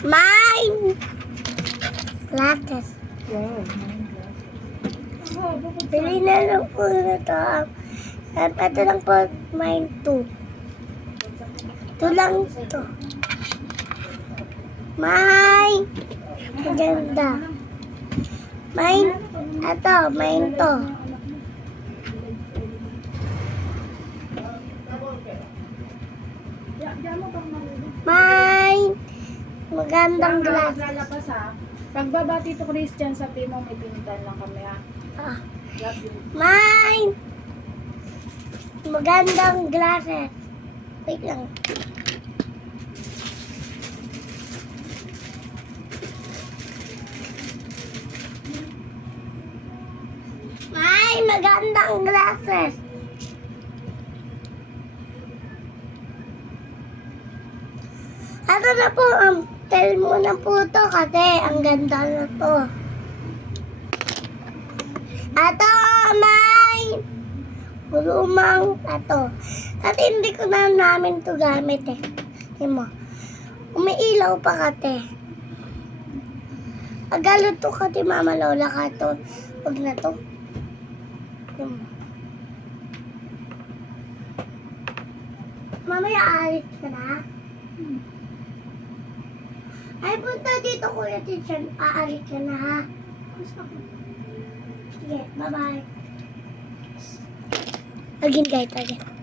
Mine! Glasses. Wow. Bili na lang po na ito. Ito lang po, mine 2. Ito lang ito. Mine! Maganda. Mine, ito, mine to. Mine! Magandang glass. Lalapas ha. Pagbabati to Christian, sabi mo may pinuntan lang kami ha. Ah. Love you. Mine! Magandang glasses. Wait lang. Mine! Magandang glasses. Ano na po, tell mo na po to kasi ang ganda na to. Ato, mine! Lumang ato. Kasi hindi ko na namin to gamit eh. Tingnan mo. Umiilaw pa kate. Agalo to kate mama lola ka to. Huwag na to. Tingnan mo. Mamaya aalit ka na. Ay, punta dito kuya teacher. Aalit ka na ha. Sige, bye-bye. Again guys, again.